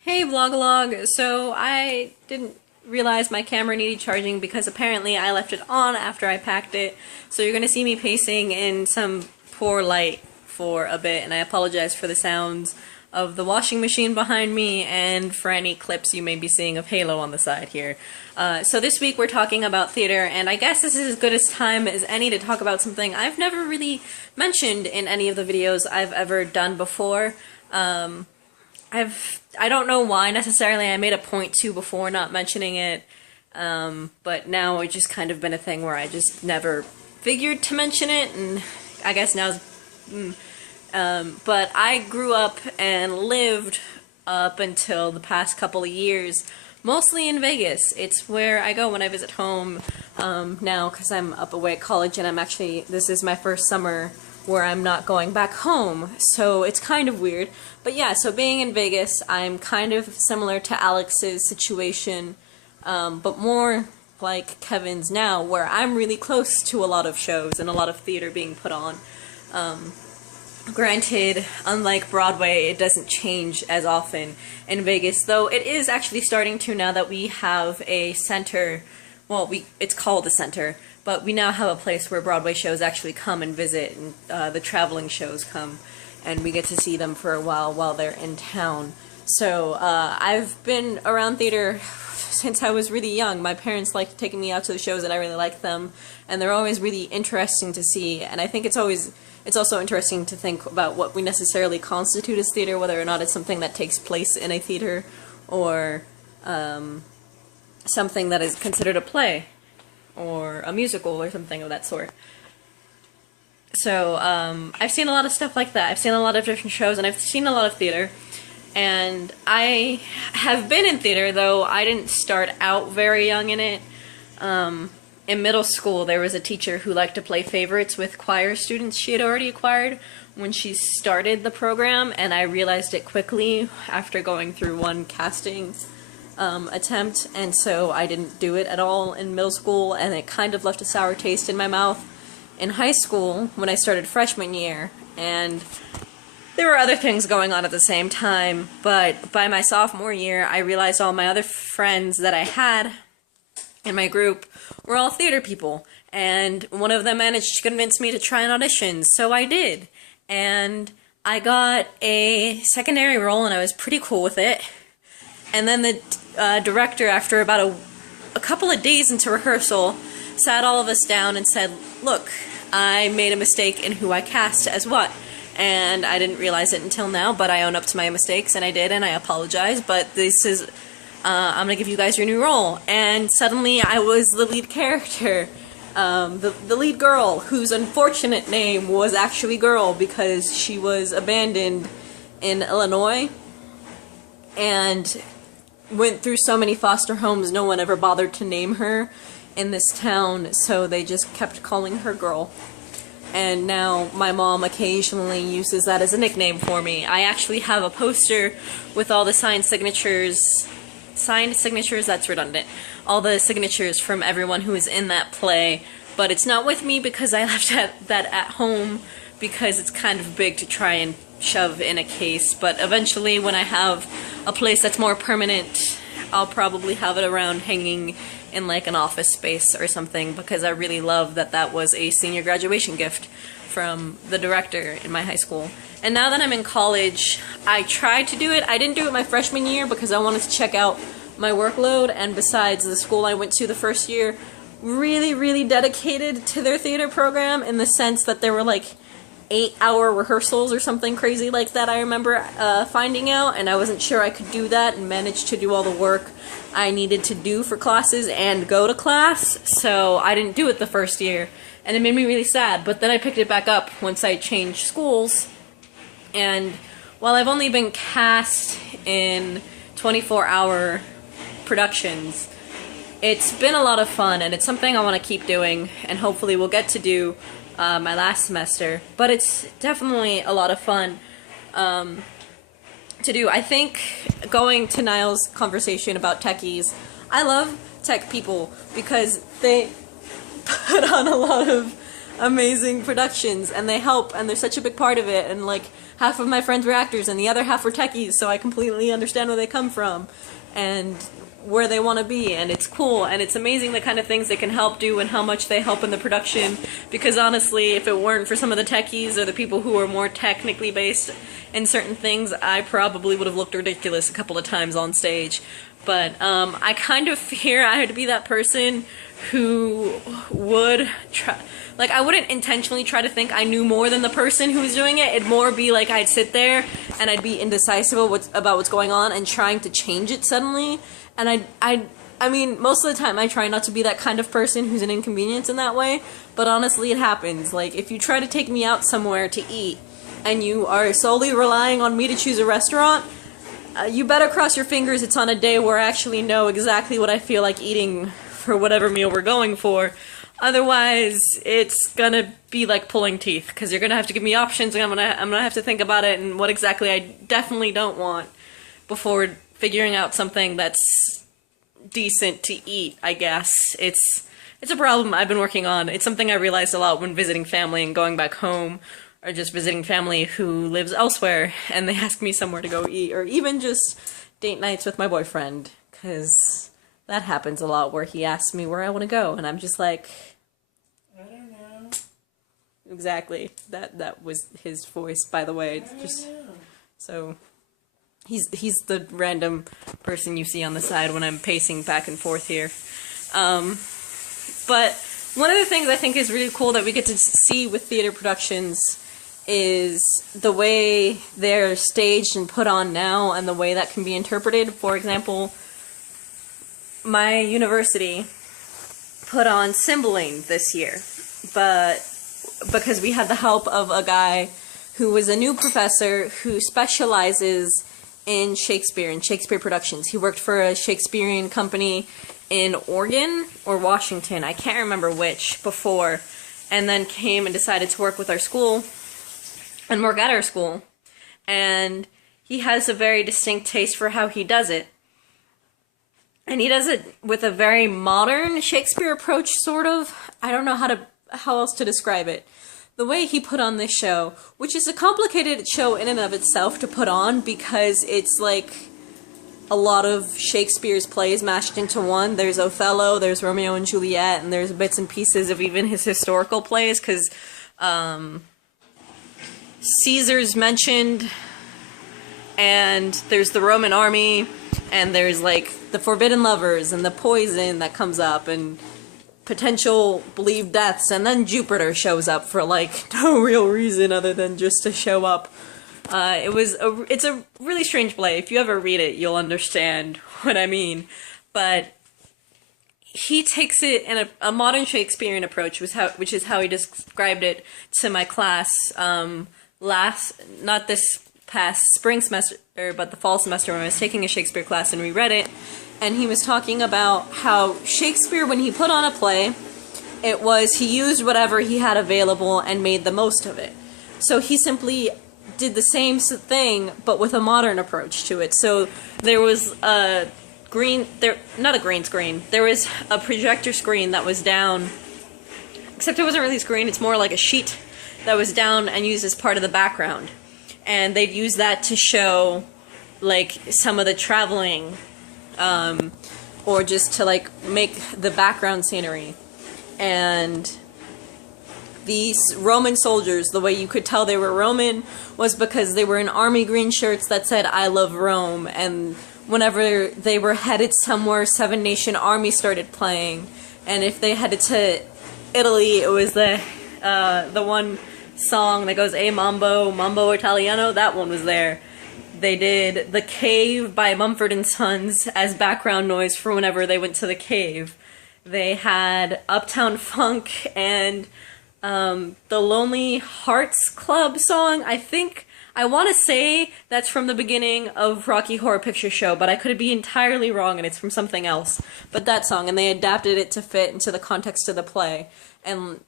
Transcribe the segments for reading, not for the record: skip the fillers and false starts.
Hey vlog. So I didn't realize my camera needed charging because apparently I left it on after I packed it. So you're gonna see me pacing in some poor light for a bit, and I apologize for the sounds of the washing machine behind me and for any clips you may be seeing of Halo on the side here. So this week we're talking about theater, and I guess this is as good a time as any to talk about something I've never really mentioned in any of the videos I've ever done before. I don't know why necessarily. I made a point to before not mentioning it, but now it's just kind of been a thing where I just never figured to mention it, and I guess now's... but I grew up and lived up until the past couple of years, mostly in Vegas. It's where I go when I visit home now, because I'm up away at college, and this is my first summer where I'm not going back home, so it's kind of weird. But yeah, so being in Vegas, I'm kind of similar to Alex's situation, but more like Kevin's now, where I'm really close to a lot of shows and a lot of theater being put on. Granted, unlike Broadway, it doesn't change as often in Vegas, though it is actually starting to now that we have a center. Well, it's called a center, but we now have a place where Broadway shows actually come and visit, and the traveling shows come, and we get to see them for a while they're in town. So I've been around theater since I was really young. My parents liked taking me out to the shows, and I really liked them, and they're always really interesting to see. And I think it's also interesting to think about what we necessarily constitute as theater, whether or not it's something that takes place in a theater, or something that is considered a play, or a musical, or something of that sort. So, I've seen a lot of stuff like that. I've seen a lot of different shows, and I've seen a lot of theater. And I have been in theater, though I didn't start out very young in it. In middle school, there was a teacher who liked to play favorites with choir students she had already acquired when she started the program, and I realized it quickly after going through one casting attempt, and so I didn't do it at all in middle school, and it kind of left a sour taste in my mouth in high school when I started freshman year, and there were other things going on at the same time. But by my sophomore year, I realized all my other friends that I had in my group were all theater people, and one of them managed to convince me to try an audition, so I did, and I got a secondary role, and I was pretty cool with it. And then the director, after about a couple of days into rehearsal, sat all of us down and said, "Look, I made a mistake in who I cast as what." And I didn't realize it until now, but I own up to my mistakes, and I did, and I apologize, but this is, I'm gonna give you guys your new role. And suddenly I was the lead character, the lead girl, whose unfortunate name was actually Girl, because she was abandoned in Illinois, and went through so many foster homes, no one ever bothered to name her in this town, so they just kept calling her Girl. And now my mom occasionally uses that as a nickname for me. I actually have a poster with all the signed signatures, that's redundant, all the signatures from everyone who was in that play, but it's not with me because I left that at home because it's kind of big to try and shove in a case. But eventually, when I have a place that's more permanent, I'll probably have it around hanging in like an office space or something, because I really love that was a senior graduation gift from the director in my high school. And now that I'm in college, I tried to do it. I didn't do it my freshman year because I wanted to check out my workload, and besides, the school I went to the first year really dedicated to their theater program, in the sense that there were like 8-hour rehearsals or something crazy like that, I remember finding out, and I wasn't sure I could do that and manage to do all the work I needed to do for classes and go to class, so I didn't do it the first year, and it made me really sad. But then I picked it back up once I changed schools, and while I've only been cast in 24-hour productions, it's been a lot of fun, and it's something I want to keep doing, and hopefully we'll get to do my last semester, but it's definitely a lot of fun to do. I think, going to Niall's conversation about techies, I love tech people because they put on a lot of amazing productions, and they help, and they're such a big part of it, and like half of my friends were actors and the other half were techies, so I completely understand where they come from and where they want to be, and it's cool, and it's amazing the kind of things they can help do and how much they help in the production, because honestly, if it weren't for some of the techies or the people who are more technically based in certain things, I probably would have looked ridiculous a couple of times on stage. But I kind of fear I had to be that person who would try, like, I wouldn't intentionally try to think I knew more than the person who was doing it. It'd more be like I'd sit there and I'd be indecisive about what's going on and trying to change it suddenly. And I mean, most of the time I try not to be that kind of person who's an inconvenience in that way, but honestly it happens. Like, if you try to take me out somewhere to eat and you are solely relying on me to choose a restaurant, you better cross your fingers it's on a day where I actually know exactly what I feel like eating for whatever meal we're going for. Otherwise, it's gonna be like pulling teeth, because you're gonna have to give me options, and I'm gonna have to think about it and what exactly I definitely don't want before figuring out something that's decent to eat, I guess. It's a problem I've been working on. It's something I realized a lot when visiting family and going back home, or just visiting family who lives elsewhere, and they ask me somewhere to go eat, or even just date nights with my boyfriend, because that happens a lot, where he asks me where I want to go, and I'm just like, I don't know. Exactly. That was his voice, by the way. It's just, so he's the random person you see on the side when I'm pacing back and forth here. But one of the things I think is really cool that we get to see with theater productions is the way they're staged and put on now, and the way that can be interpreted. For example, my university put on Cymbeline this year, but because we had the help of a guy who was a new professor who specializes in Shakespeare and Shakespeare productions. He worked for a Shakespearean company in Oregon or Washington, I can't remember which, before, and then came and decided to work with our school and work at our school. And he has a very distinct taste for how he does it. And he does it with a very modern Shakespeare approach, sort of. I don't know how else to describe it. The way he put on this show, which is a complicated show in and of itself to put on, because it's like a lot of Shakespeare's plays mashed into one. There's Othello, there's Romeo and Juliet, and there's bits and pieces of even his historical plays, because Caesar's mentioned, and there's the Roman army, and there's like the forbidden lovers and the poison that comes up and potential believed deaths, and then Jupiter shows up for like no real reason other than just to show up. It's a really strange play. If you ever read it, you'll understand what I mean. But he takes it in a modern Shakespearean approach, which is how he described it to my class not this past spring semester, but the fall semester, when I was taking a Shakespeare class and reread it. And he was talking about how Shakespeare, when he put on a play, he used whatever he had available and made the most of it. So he simply did the same thing, but with a modern approach to it. So there was not a green screen, there was a projector screen that was down, except it wasn't really a screen, it's more like a sheet that was down and used as part of the background. And they'd use that to show, like, some of the traveling, or just to like make the background scenery. And these Roman soldiers, the way you could tell they were Roman was because they were in army green shirts that said "I love Rome," and whenever they were headed somewhere, Seven Nation Army started playing. And if they headed to Italy, it was the one song that goes "E Mambo, Mambo Italiano," that one was there. They did The Cave by Mumford & Sons as background noise for whenever they went to the cave. They had Uptown Funk and the Lonely Hearts Club song. I want to say that's from the beginning of Rocky Horror Picture Show, but I could be entirely wrong and it's from something else. But that song, and they adapted it to fit into the context of the play. And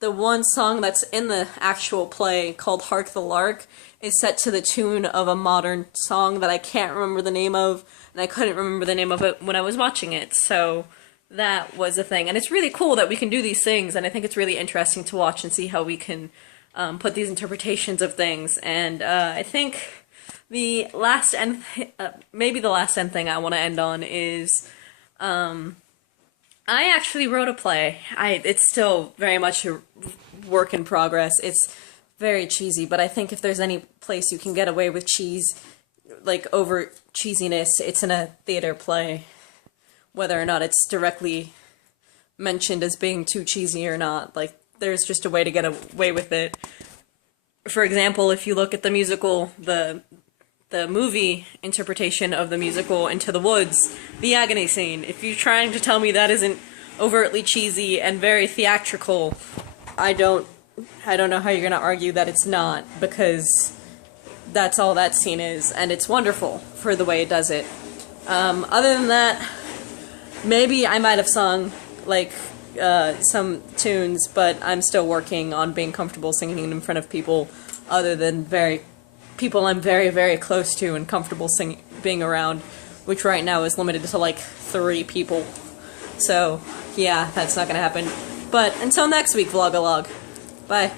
the one song that's in the actual play, called Hark the Lark, is set to the tune of a modern song that I can't remember the name of, and I couldn't remember the name of it when I was watching it. So that was a thing. And it's really cool that we can do these things, and I think it's really interesting to watch and see how we can put these interpretations of things. And I think the last end, maybe the last end thing I want to end on is I actually wrote a play. It's still very much a work in progress. It's very cheesy, but I think if there's any place you can get away with cheese, like over cheesiness, it's in a theater play. Whether or not it's directly mentioned as being too cheesy or not, like, there's just a way to get away with it. For example, if you look at the musical, the movie interpretation of the musical Into the Woods, the agony scene, if you're trying to tell me that isn't overtly cheesy and very theatrical, I don't know how you're gonna argue that it's not, because that's all that scene is, and it's wonderful for the way it does it. Other than that, maybe I might have sung, like, some tunes, but I'm still working on being comfortable singing in front of people other than people I'm very, very close to and comfortable being around, which right now is limited to, like, 3 people. So, yeah, that's not gonna happen. But until next week, Vlog-a-log. Bye.